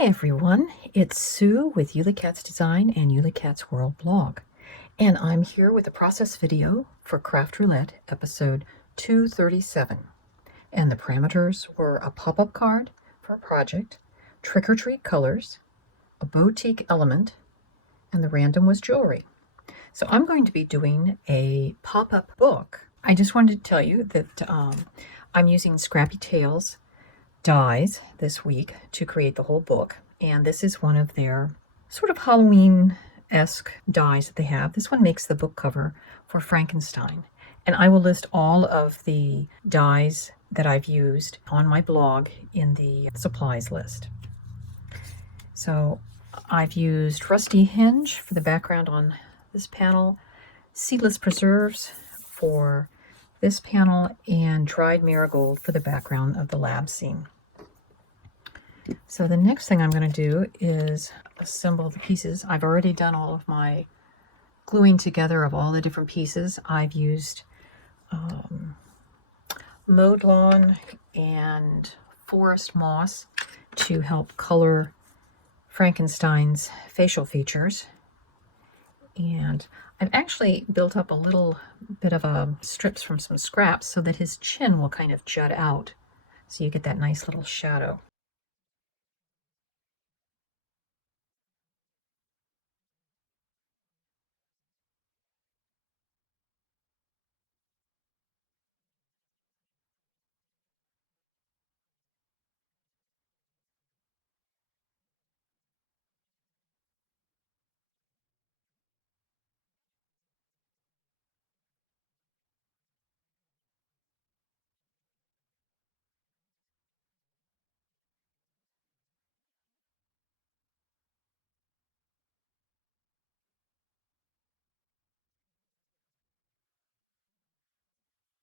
Hi everyone, it's Sue with Ully Cat's Design and Ully Cat's World blog, and I'm here with a process video for Craft Roulette episode 237. And the parameters were a pop-up card for a project, trick-or-treat colors, a boutique element, and the random was jewelry. So I'm going to be doing a pop-up book. I just wanted to tell you that I'm using Scrappy Tales dies this week to create the whole book, and this is one of their sort of Halloween-esque dies that they have. This one makes the book cover for Frankenstein, and I will list all of the dies that I've used on my blog in the supplies list. So I've used Rusty Hinge for the background on this panel, Seedless Preserves for this panel, and Dried Marigold for the background of the lab scene. So the next thing I'm going to do is assemble the pieces. I've already done all of my gluing together of all the different pieces. I've used mowed lawn and forest moss to help color Frankenstein's facial features. And I've actually built up a little bit of strips from some scraps so that his chin will kind of jut out. So you get that nice little shadow.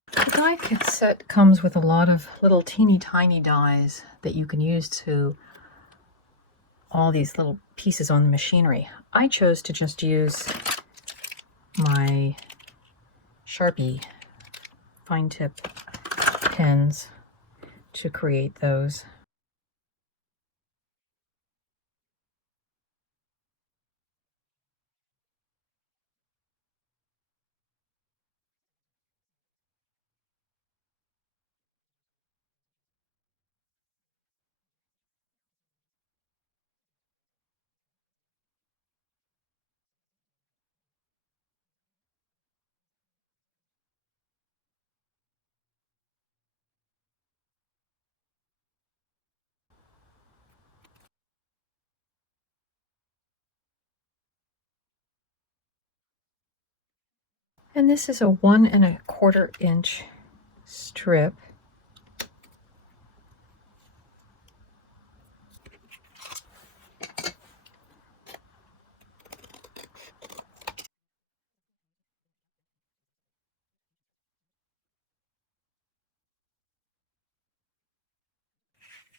The die kit set comes with a lot of little teeny tiny dies that you can use to all these little pieces on the machinery. I chose to just use my Sharpie fine tip pens to create those. And this is a 1 1/4 inch strip.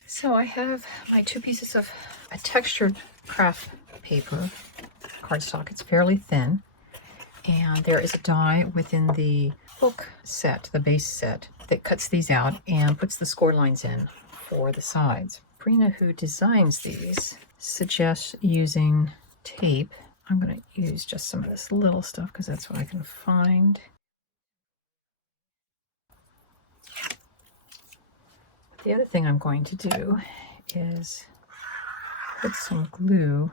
So I have my 2 pieces of a textured craft paper cardstock. It's fairly thin. And there is a die within the book set, the base set, that cuts these out and puts the score lines in for the sides. Brina, who designs these, suggests using tape. I'm going to use just some of this little stuff because that's what I can find. The other thing I'm going to do is put some glue,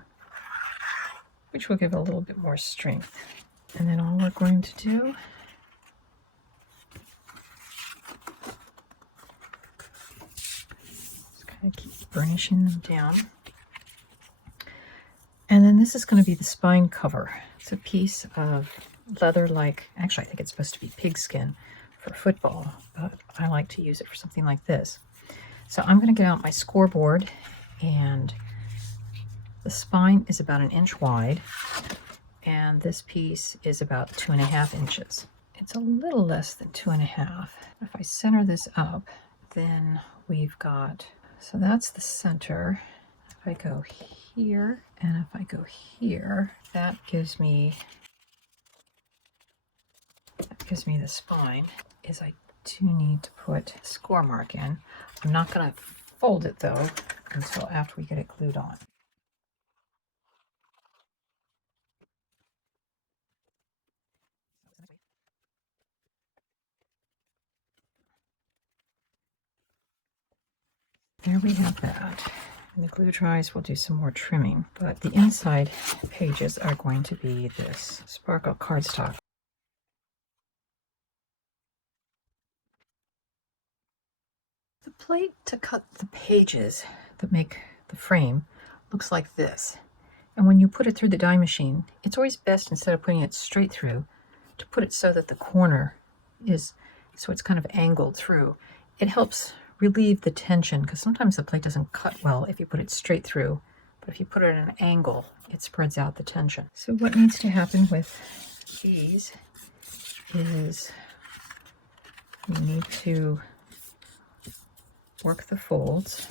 which will give it a little bit more strength. And then all we're going to do is kind of keep burnishing them down. And then this is going to be the spine cover. It's a piece of leather-like, actually I think it's supposed to be pigskin for football, but I like to use it for something like this. So I'm going to get out my scoreboard, and the spine is about 1 inch wide. And this piece is about 2.5 inches. It's a little less than 2.5. If I center this up, then we've got, so that's the center. If I go here, and if I go here, that gives me the spine. Is I do need to put a score mark in. I'm not going to fold it though until after we get it glued on. There we have that. When the glue dries, we'll do some more trimming, but the inside pages are going to be this sparkle cardstock. The plate to cut the pages that make the frame looks like this. And when you put it through the die machine, it's always best, instead of putting it straight through, to put it so that the corner is, so it's kind of angled through. It helps relieve the tension, because sometimes the plate doesn't cut well if you put it straight through, but if you put it at an angle, it spreads out the tension. So what needs to happen with these is you need to work the folds.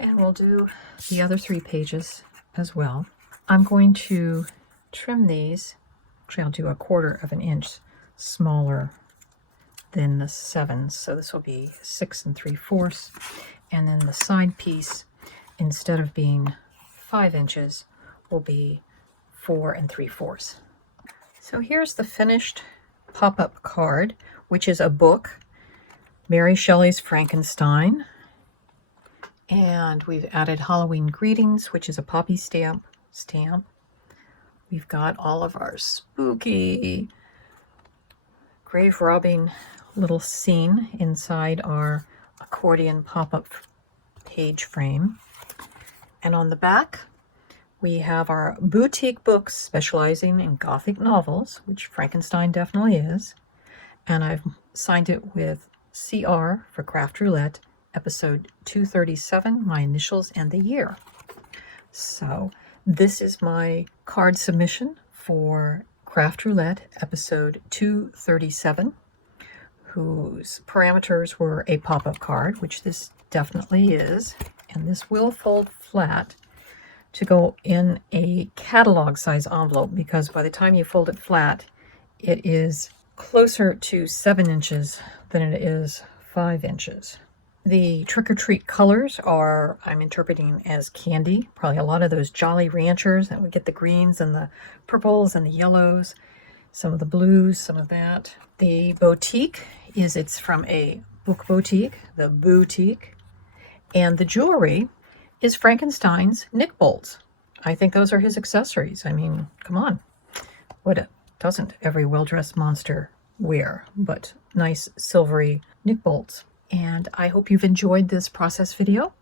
And we'll do the other 3 pages as well. I'm going to trim these. Actually, I'll do 1/4 of an inch smaller than the 7, so this will be 6 3/4. And then the side piece, instead of being 5 inches, will be 4 3/4. So here's the finished pop-up card, which is a book, Mary Shelley's Frankenstein. And we've added Halloween greetings, which is a poppy stamp. We've got all of our spooky grave robbing little scene inside our accordion pop-up page frame. And on the back, we have our boutique books specializing in Gothic novels, which Frankenstein definitely is. And I've signed it with CR for Craft Roulette, episode 237, my initials and the year. So this is my card submission for Craft Roulette, episode 237, whose parameters were a pop-up card, which this definitely is. And this will fold flat to go in a catalog size envelope, because by the time you fold it flat, it is closer to 7 inches than it is 5 inches. The trick-or-treat colors are, I'm interpreting as candy, probably a lot of those Jolly Ranchers that would get the greens and the purples and the yellows, some of the blues, some of that. The boutique it's from a book boutique, the boutique, and the jewelry is Frankenstein's Nick bolts. I think those are his accessories. I mean, come on. What doesn't every well-dressed monster wear but nice silvery Nick bolts? And I hope you've enjoyed this process video,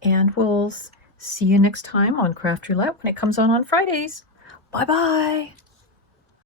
and we'll see you next time on Craft Roulette when it comes on Fridays. Bye-bye.